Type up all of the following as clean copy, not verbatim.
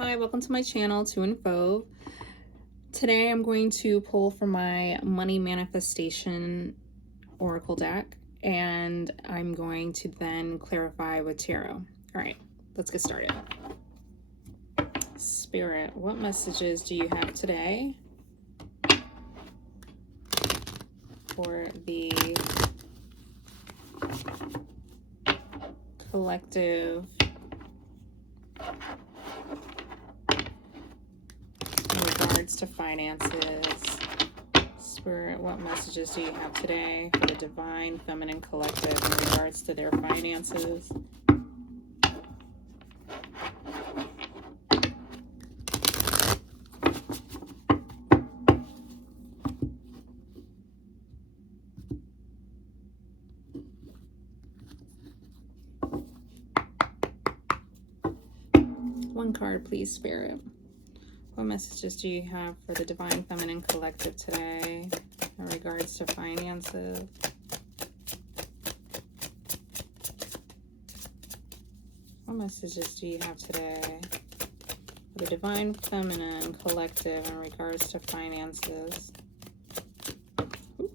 Hi, welcome to my channel, To and Fove. Today I'm going to pull from my Money Manifestation Oracle deck, and I'm going to then clarify with Tarot. All right, let's get started. Spirit, what messages do you have today for the collective in regards to finances? Spirit, what messages do you have today for the Divine Feminine Collective in regards to their finances? One card, please, Spirit. What messages do you have for the Divine Feminine Collective today in regards to finances? What messages do you have today for the Divine Feminine Collective in regards to finances? Ooh.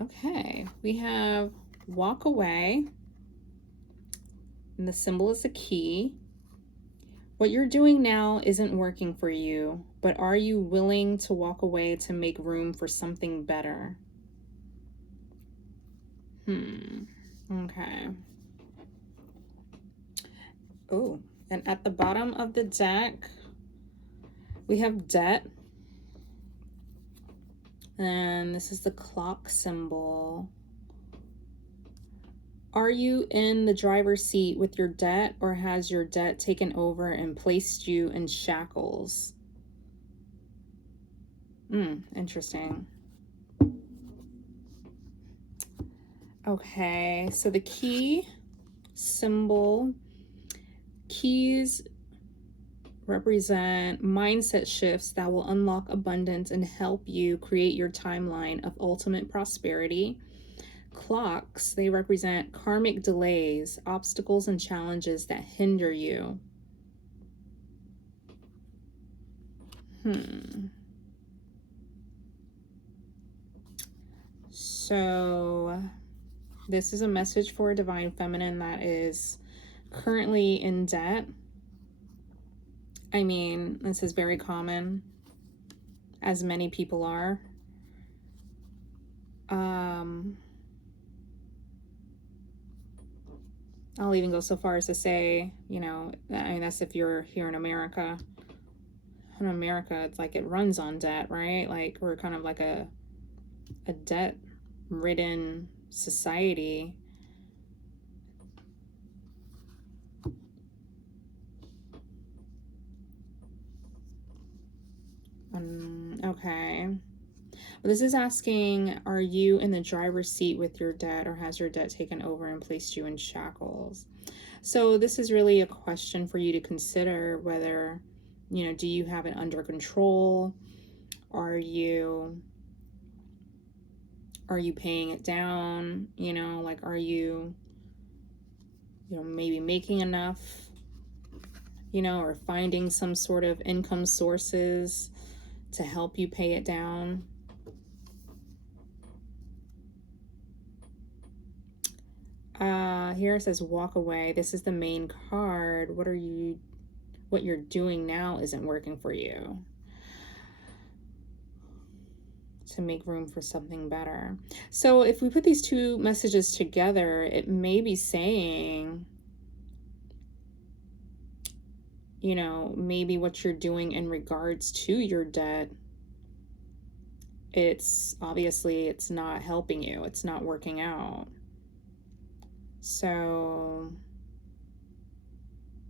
Okay, we have walk away, and the symbol is a key. What you're doing now isn't working for you, but are you willing to walk away to make room for something better? Okay. Oh, and at the bottom of the deck, we have debt. And this is the clock symbol. Are you in the driver's seat with your debt, or has your debt taken over and placed you in shackles? Interesting. Okay, so the key symbol, keys represent mindset shifts that will unlock abundance and help you create your timeline of ultimate prosperity. Clocks, they represent karmic delays, obstacles, and challenges that hinder you. So this is a message for a Divine Feminine that is currently in debt. I mean, this is very common, as many people are. I'll even go so far as to say, I mean, that's if you're here in America. In America, it's like it runs on debt, right? Like we're kind of like a debt-ridden society. Okay. Well, this is asking, are you in the driver's seat with your debt, or has your debt taken over and placed you in shackles? So this is really a question for you to consider whether, do you have it under control? Are you paying it down? Like, are you, maybe making enough, or finding some sort of income sources to help you pay it down? Here it says walk away. This is the main card. What you're doing now isn't working for you. To make room for something better. So if we put these two messages together, it may be saying, maybe what you're doing in regards to your debt, it's not helping you. It's not working out. So,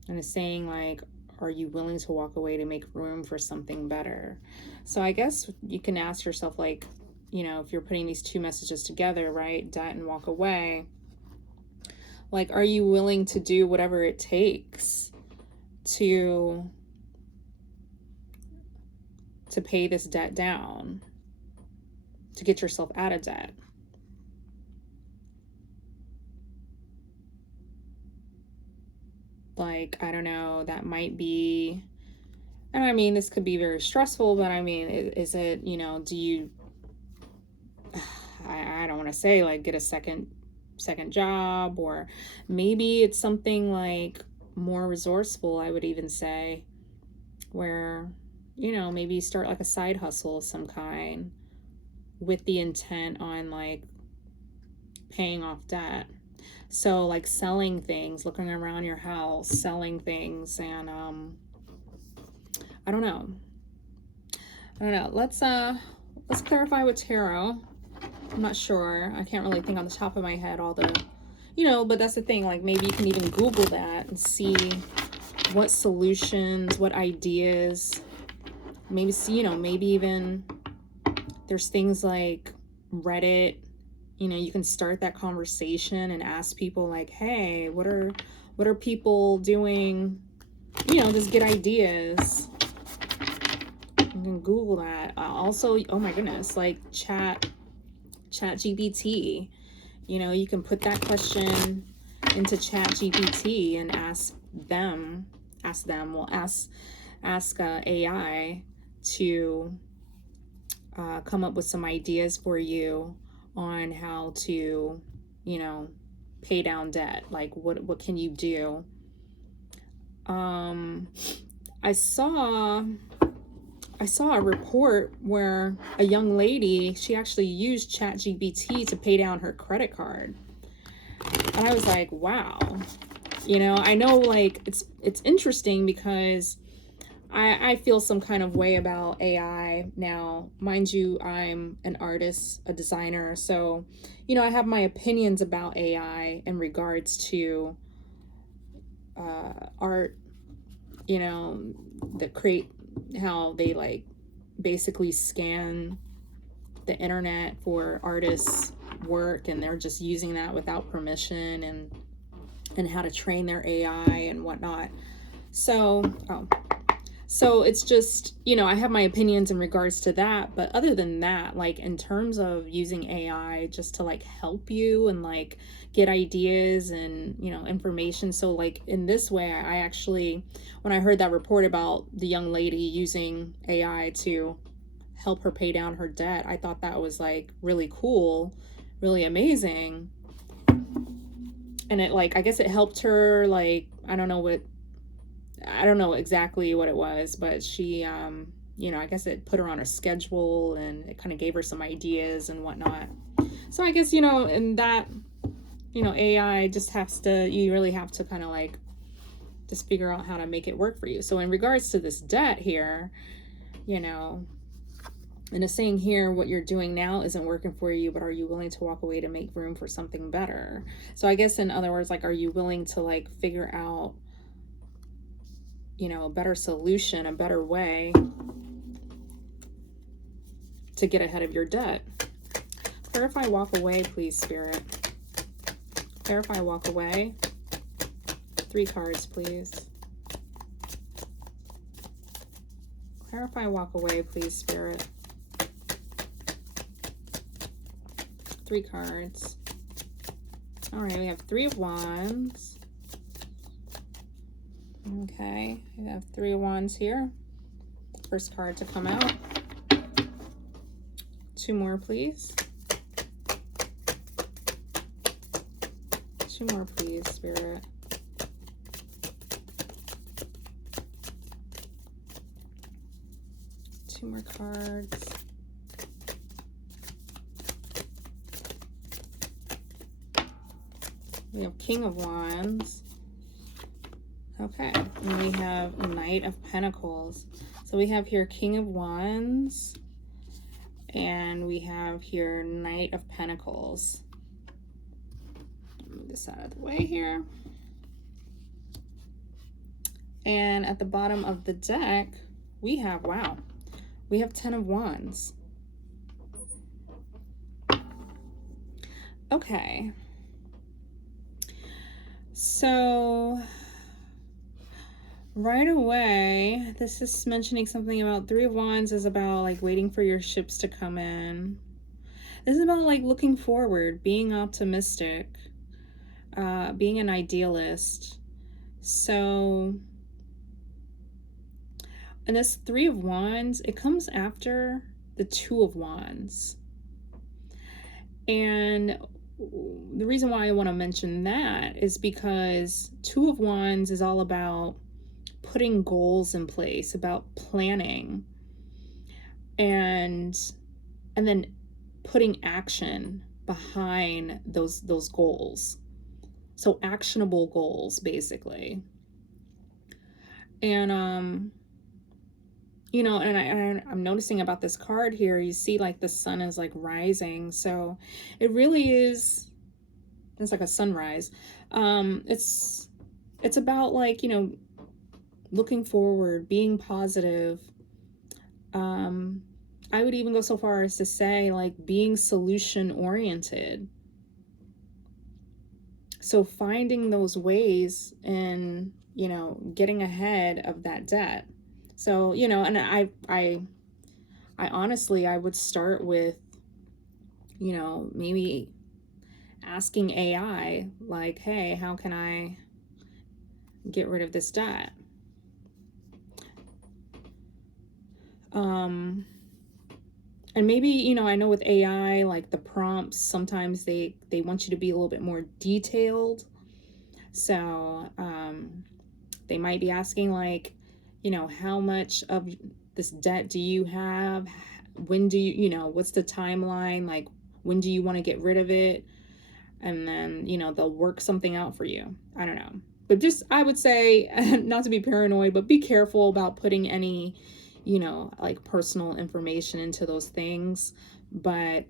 and it's saying like, are you willing to walk away to make room for something better? So I guess you can ask yourself, like, if you're putting these two messages together, right, debt and walk away, like, are you willing to do whatever it takes to pay this debt down, to get yourself out of debt? Like, I don't know, that might be, and I mean, this could be very stressful, but I mean, is it, do you, I don't want to say like get a second job, or maybe it's something like more resourceful, I would even say, where, maybe you start like a side hustle of some kind with the intent on like paying off debt. So like selling things, looking around your house, selling things, and I don't know. I don't know. Let's clarify with tarot. I'm not sure. I can't really think on the top of my head all the, but that's the thing. Like maybe you can even Google that and see what solutions, what ideas. Maybe see, maybe even there's things like Reddit. You can start that conversation and ask people like, hey, what are people doing? Just get ideas. You can Google that. Also, oh my goodness, like chat GPT. You can put that question into chat GPT and ask AI to come up with some ideas for you on how to, pay down debt. Like what can you do? I saw a report where a young lady, she actually used ChatGPT to pay down her credit card. And I was like, wow. I know like it's interesting because I feel some kind of way about AI now. Mind you, I'm an artist, a designer, so I have my opinions about AI in regards to art, that create how they like basically scan the internet for artists' work, and they're just using that without permission, and how to train their AI and whatnot. So it's just, I have my opinions in regards to that. But other than that, like in terms of using AI just to like help you and like get ideas and, information. So like in this way, I actually, when I heard that report about the young lady using AI to help her pay down her debt, I thought that was like really cool, really amazing. And it like, I guess it helped her, like, I don't know exactly what it was, but she, I guess it put her on a schedule and it kind of gave her some ideas and whatnot. So I guess, in that, AI just you really have to kind of like just figure out how to make it work for you. So in regards to this debt here, and it's saying here, what you're doing now isn't working for you, but are you willing to walk away to make room for something better? So I guess in other words, like, are you willing to like figure out, a better solution, a better way to get ahead of your debt? Clarify, walk away, please, Spirit. Clarify, walk away. 3 cards, please. Clarify, walk away, please, Spirit. 3 cards. All right, we have 3 of Wands. Okay, we have 3 of Wands here. First card to come out. 2 more, please. 2 more, please, Spirit. Two more cards. We have King of Wands. Okay, and we have Knight of Pentacles. So we have here King of Wands, and we have here Knight of Pentacles. Move this out of the way here. And at the bottom of the deck, we have, wow, we have 10 of Wands. Okay. So right away, this is mentioning something about 3 of Wands is about like waiting for your ships to come in. This is about like looking forward, being optimistic, being an idealist. So, and this Three of Wands, it comes after the Two of Wands. And the reason why I want to mention that is because Two of Wands is all about putting goals in place, about planning, and then putting action behind those goals. So actionable goals, basically. And I'm noticing about this card here, you see like the sun is like rising, so it really is, it's like a sunrise. It's about like, looking forward, being positive. I would even go so far as to say like being solution oriented. So finding those ways and, getting ahead of that debt. So, and I honestly, I would start with, maybe asking AI, like, hey, how can I get rid of this debt? And maybe, I know with AI, like the prompts, sometimes they want you to be a little bit more detailed. So they might be asking like, how much of this debt do you have? When do you, what's the timeline? Like, when do you want to get rid of it? And then, they'll work something out for you. I don't know. But just, I would say, not to be paranoid, but be careful about putting any, like personal information into those things. But,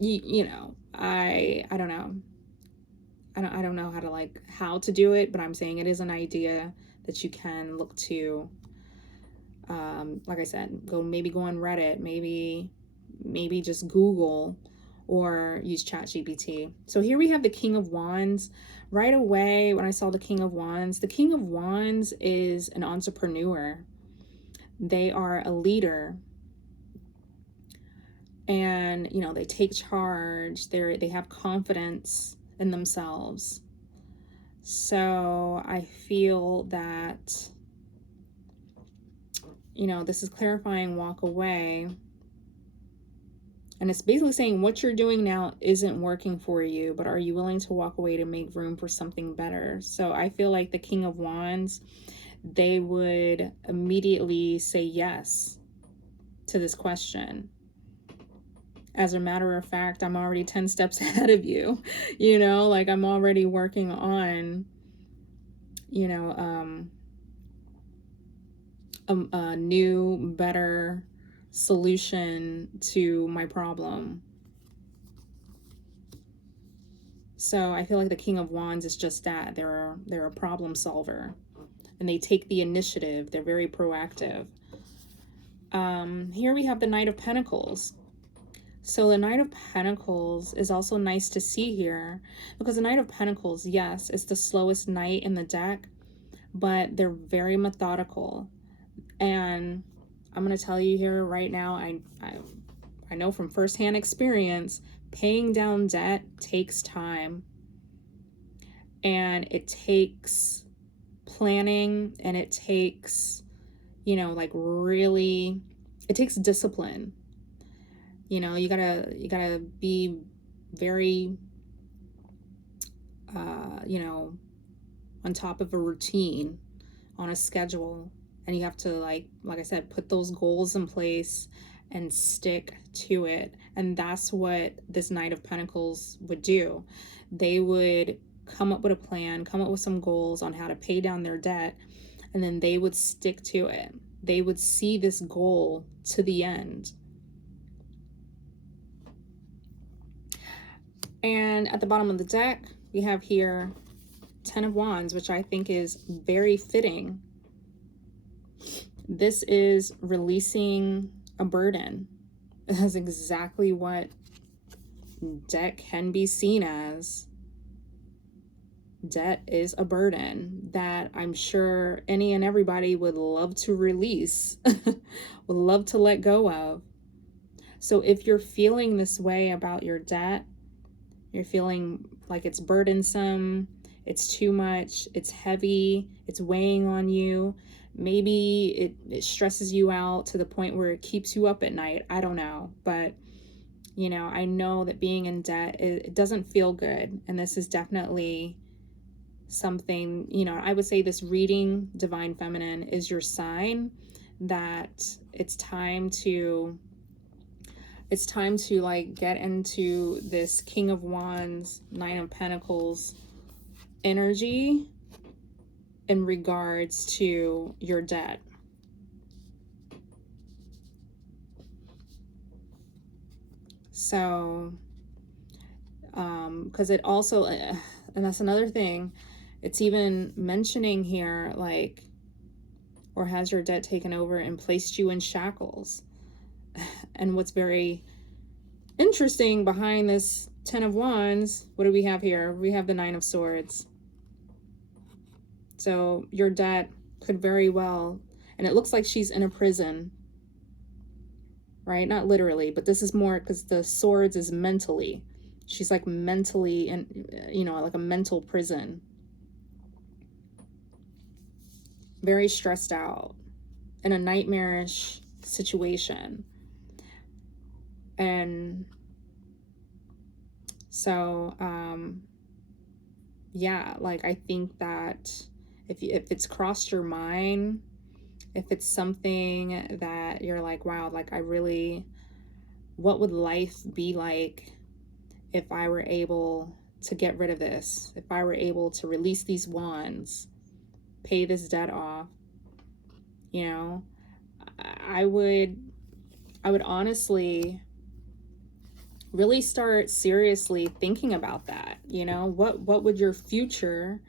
I don't know. I don't know how to do it, but I'm saying it is an idea that you can look to. Like I said, go on Reddit, maybe just Google or use ChatGPT. So here we have the King of Wands. Right away, when I saw the King of Wands is an entrepreneur. They are a leader, and they take charge. They have confidence in themselves. So I feel that, this is clarifying walk away. And it's basically saying what you're doing now isn't working for you, but are you willing to walk away to make room for something better? So I feel like the King of Wands, they would immediately say yes to this question. As a matter of fact, I'm already 10 steps ahead of you. Like I'm already working on, a new, better solution to my problem. So I feel like the King of Wands is just that. They're a problem solver, and they take the initiative. They're very proactive. Here we have the Knight of Pentacles. So the Knight of Pentacles is also nice to see here, because the Knight of Pentacles, yes, it's the slowest knight in the deck, but they're very methodical. And I'm going to tell you here right now, I know from firsthand experience, paying down debt takes time. And it takes planning, and it takes, like really, it takes discipline. You gotta be very, on top of a routine, on a schedule. And you have to, like I said, put those goals in place and stick to it. And that's what this Knight of Pentacles would do. They would come up with a plan, come up with some goals on how to pay down their debt, and then they would stick to it. They would see this goal to the end. And at the bottom of the deck, we have here 10 of Wands, which I think is very fitting. This is releasing a burden. That's exactly what debt can be seen as. Debt is a burden that I'm sure any and everybody would love to release, would love to let go of. So if you're feeling this way about your debt, you're feeling like it's burdensome, It's too much. It's heavy. It's weighing on you. Maybe it stresses you out to the point where it keeps you up at night. I don't know. But, you know, I know that being in debt, it doesn't feel good. And this is definitely something, you know, I would say this reading Divine Feminine is your sign that it's time to like get into this King of Wands, Nine of Pentacles energy in regards to your debt. So, because it also, and that's another thing, it's even mentioning here, like, or has your debt taken over and placed you in shackles? And what's very interesting behind this Ten of Wands, what do we have here? We have the Nine of Swords. So your debt could very well, and it looks like she's in a prison, right? Not literally, but this is more because the swords is mentally. She's like mentally in, you know, like a mental prison. Very stressed out in a nightmarish situation. And so, yeah, like I think that if it's crossed your mind, if it's something that you're like, wow, like I really, what would life be like if I were able to get rid of this? If I were able to release these wands, pay this debt off, you know, I would honestly really start seriously thinking about that. You know, what would your future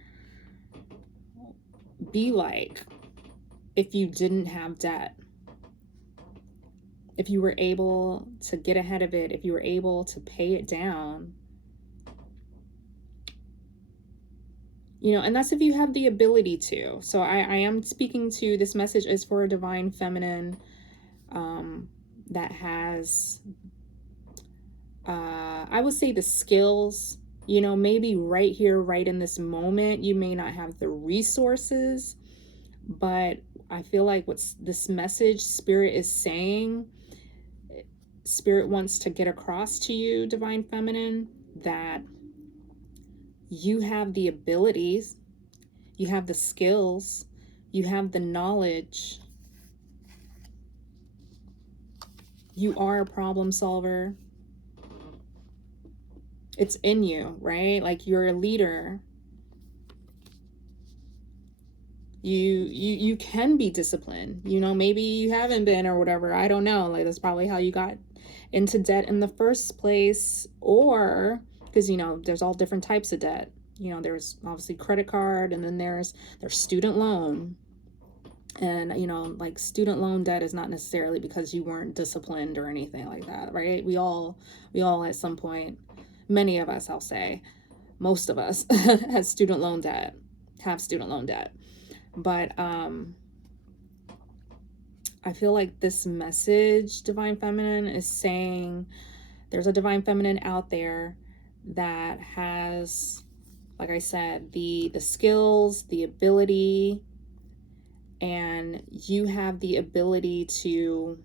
be like if you didn't have debt? If you were able to get ahead of it, if you were able to pay it down, you know, and that's if you have the ability to. So I am speaking to, this message is for a Divine Feminine that has, I would say, the skills, you know, maybe right here, right in this moment, you may not have the resources, but I feel like what's this message Spirit is saying, Spirit wants to get across to you, Divine Feminine, that you have the abilities, you have the skills, you have the knowledge, you are a problem solver. It's in you, right? Like you're a leader. You can be disciplined. You know, maybe you haven't been or whatever. I don't know. Like that's probably how you got into debt in the first place, or because, you know, there's all different types of debt. You know, there's obviously credit card, and then there's student loan. And, you know, like student loan debt is not necessarily because you weren't disciplined or anything like that, right? We all at some point, many of us, I'll say, most of us have student loan debt. But I feel like this message, Divine Feminine, is saying there's a Divine Feminine out there that has, like I said, the skills, the ability, and you have the ability to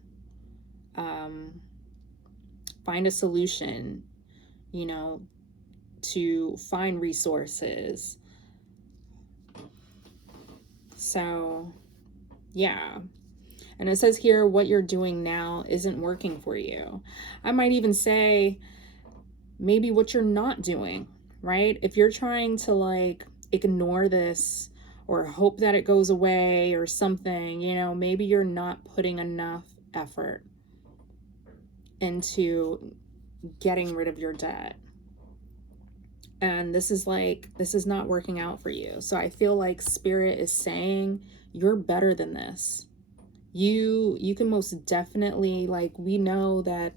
find a solution, you know, to find resources. So, yeah. And it says here, what you're doing now isn't working for you. I might even say maybe what you're not doing, right? If you're trying to like ignore this or hope that it goes away or something, you know, maybe you're not putting enough effort into getting rid of your debt. And this is not working out for you. So I feel like Spirit is saying you're better than this. You can most definitely, like, we know that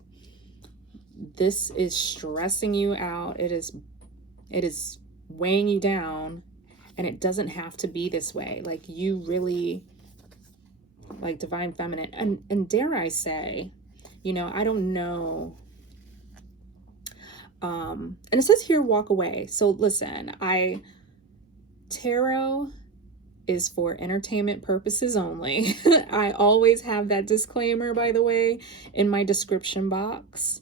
this is stressing you out. It is weighing you down, and it doesn't have to be this way. Like, you really, like, Divine Feminine, and dare I say, you know, I don't know. And it says here, walk away. So listen, tarot is for entertainment purposes only. I always have that disclaimer, by the way, in my description box.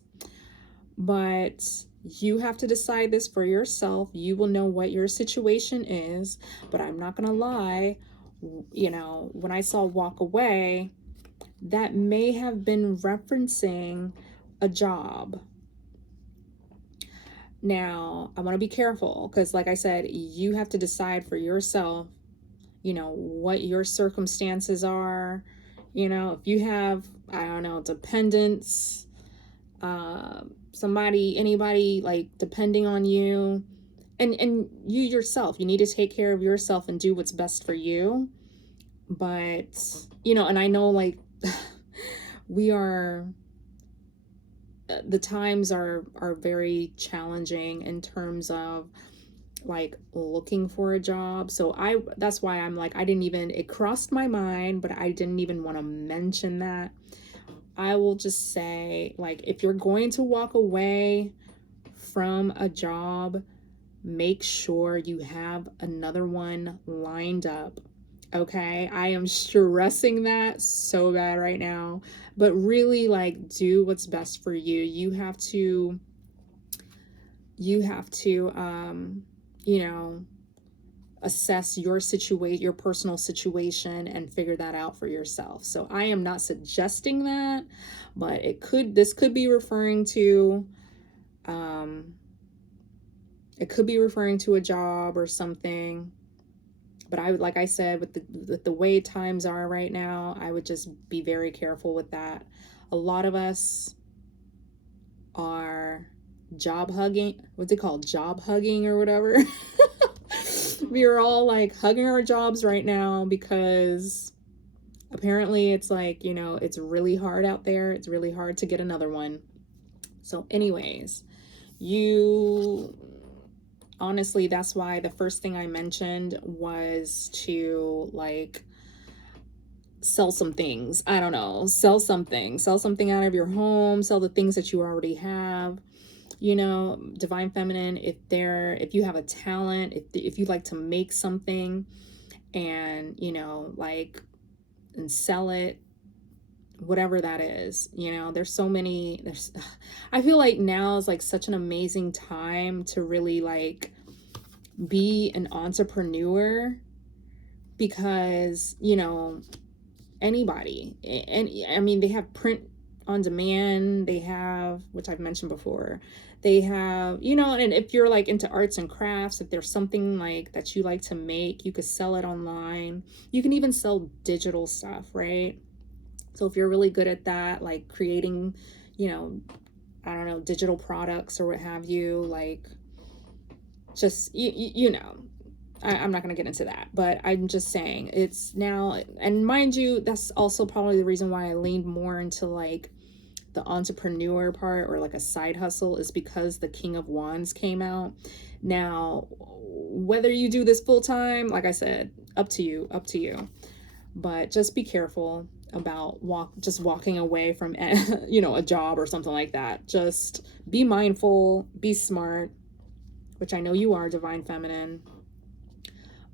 But you have to decide this for yourself. You will know what your situation is. But I'm not going to lie, you know, when I saw walk away, that may have been referencing a job. Now, I want to be careful because, like I said, you have to decide for yourself, you know, what your circumstances are. You know, if you have, I don't know, dependents, somebody, anybody like depending on you, and you yourself, you need to take care of yourself and do what's best for you. But, you know, and I know like we are, the times are very challenging in terms of like looking for a job. So that's why I'm like, I didn't even, it crossed my mind, but I didn't even want to mention that. I will just say, like, if you're going to walk away from a job, make sure you have another one lined up. Okay, I am stressing that so bad right now, but really, like, do what's best for you. You have to, you know, assess your situation, your personal situation, and figure that out for yourself. So I am not suggesting that, but this could be referring to, it could be referring to a job or something. But I would, like I said, with the way times are right now, I would just be very careful with that. A lot of us are job hugging. What's it called? Job hugging or whatever. We are all like hugging our jobs right now because apparently it's like, you know, it's really hard out there. It's really hard to get another one. So anyways, honestly, that's why the first thing I mentioned was to like sell some things. I don't know, sell something out of your home, sell the things that you already have. You know, Divine Feminine, if you have a talent, if you like to make something and, you know, like, and sell it, whatever that is, you know, I feel like now is like such an amazing time to really like be an entrepreneur because, you know, anybody, and I mean, they have print on demand, they have, which I've mentioned before, they have, you know, and if you're like into arts and crafts, if there's something like that you like to make, you could sell it online. You can even sell digital stuff, right? So if you're really good at that, like creating, you know, I don't know, digital products or what have you, like just, you know, I'm not going to get into that, but I'm just saying it's now, and mind you, that's also probably the reason why I leaned more into like the entrepreneur part or like a side hustle, is because the King of Wands came out. Now, whether you do this full time, like I said, up to you, but just be careful about just walking away from, you know, a job or something like that. Just be mindful, be smart, which I know you are, Divine Feminine.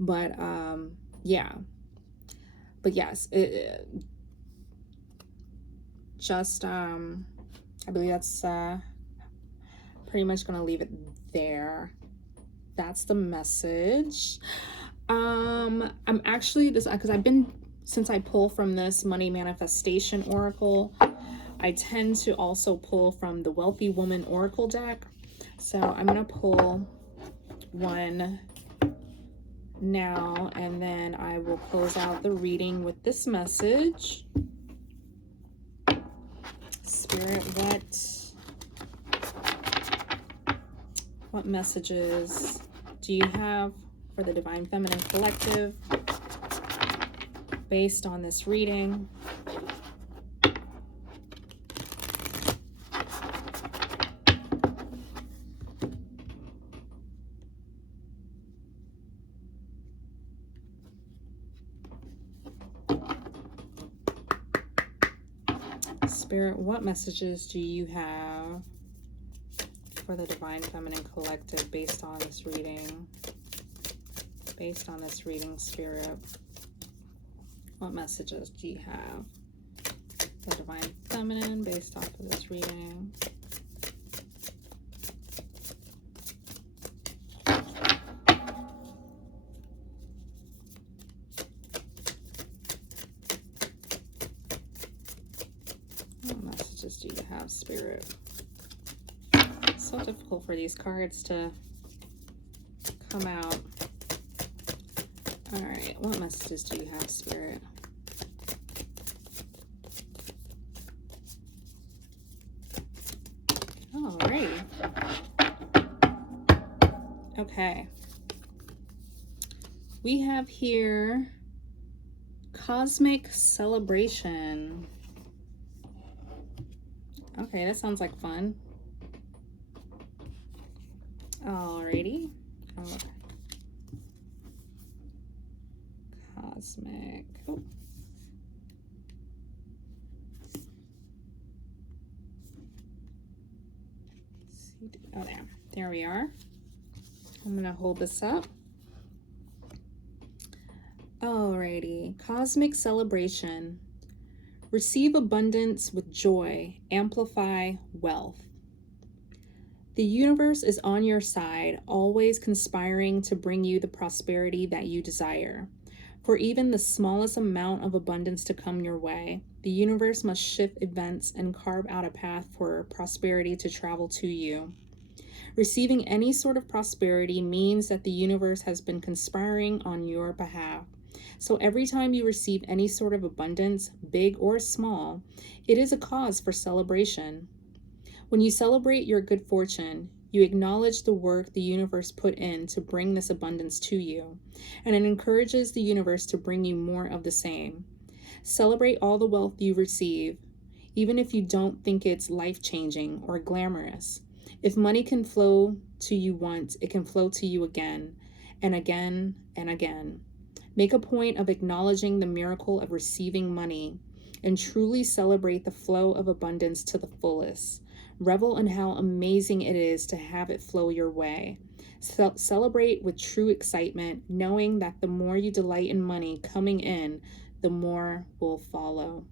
But yeah, but yes, I believe that's pretty much gonna leave it there. That's the message. I'm actually because since I pull from this money manifestation oracle, I tend to also pull from the Wealthy Woman Oracle deck. So I'm gonna pull one now, and then I will close out the reading with this message. Spirit, what messages do you have for the Divine Feminine Collective based on this reading? Spirit, what messages do you have for the Divine Feminine Collective based on this reading? based on this reading, Spirit? What messages do you have? The Divine Feminine based off of this reading. What messages do you have, Spirit? It's so difficult for these cards to come out. All right, what messages do you have, Spirit? All right. Okay. We have here Cosmic Celebration. Okay, that sounds like fun. Alrighty. Oh. Cosmic. Oh. Oh, there we are. I'm gonna hold this up. Alrighty, Cosmic Celebration. Receive abundance with joy, amplify wealth. The universe is on your side, always conspiring to bring you the prosperity that you desire. For even the smallest amount of abundance to come your way, the universe must shift events and carve out a path for prosperity to travel to you. Receiving any sort of prosperity means that the universe has been conspiring on your behalf. So every time you receive any sort of abundance, big or small, it is a cause for celebration. When you celebrate your good fortune, you acknowledge the work the universe put in to bring this abundance to you, and it encourages the universe to bring you more of the same. Celebrate all the wealth you receive, even if you don't think it's life-changing or glamorous. If money can flow to you once, it can flow to you again and again and again. Make a point of acknowledging the miracle of receiving money and truly celebrate the flow of abundance to the fullest. Revel in how amazing it is to have it flow your way. Celebrate with true excitement, knowing that the more you delight in money coming in, the more will follow.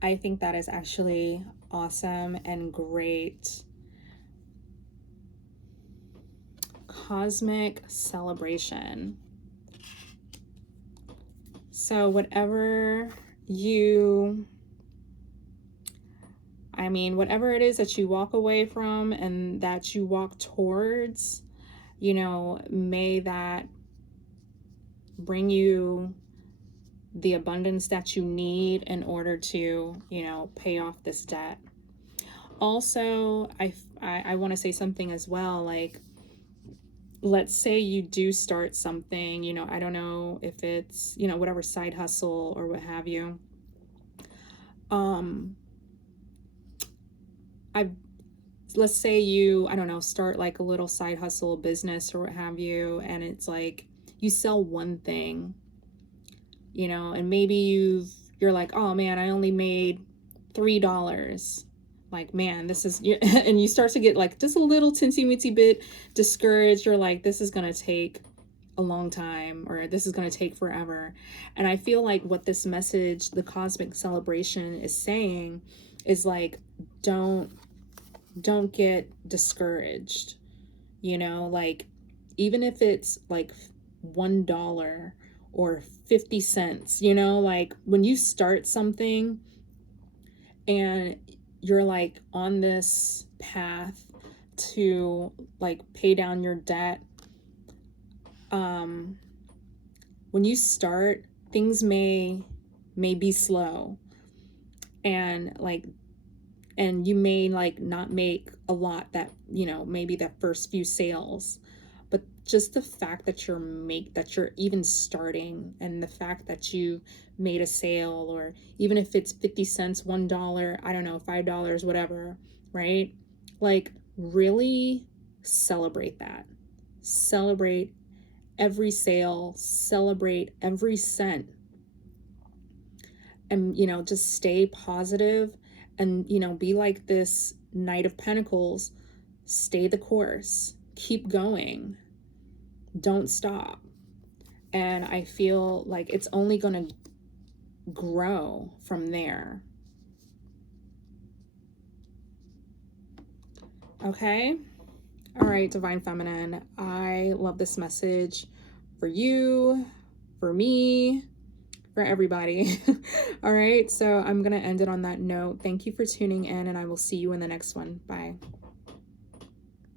I think that is actually awesome and great. Cosmic Celebration. So whatever it is that you walk away from and that you walk towards, may that bring you the abundance that you need in order to, pay off this debt. Also, I want to say something as well, like, let's say you do start something, I don't know if it's, whatever side hustle or what have you. Let's say you, I don't know, start like a little side hustle business or what have you, and it's like you sell one thing, and maybe you're like, oh man, I only made $3. Like, man, this is, and you start to get like just a little teensy bit discouraged. You're like, this is going to take a long time, or this is going to take forever. And I feel like what this message, the Cosmic Celebration, is saying is like, don't get discouraged, like, even if it's like $1 or 50 cents, like when you start something and you're like on this path to like pay down your debt, when you start, things may be slow, and you may like not make a lot that, maybe that first few sales, but just the fact that you're even starting, and the fact that you made a sale, or even if it's 50 cents, $1, I don't know, $5, whatever, right? Like, really celebrate that. Celebrate every sale, celebrate every cent, and, just stay positive, and, be like this Knight of Pentacles. Stay the course. Keep going. don't stop. And I feel like it's only going to grow from there. Okay. All right, Divine Feminine. I love this message for you, for me, for everybody. All right. So I'm going to end it on that note. Thank you for tuning in, and I will see you in the next one. Bye.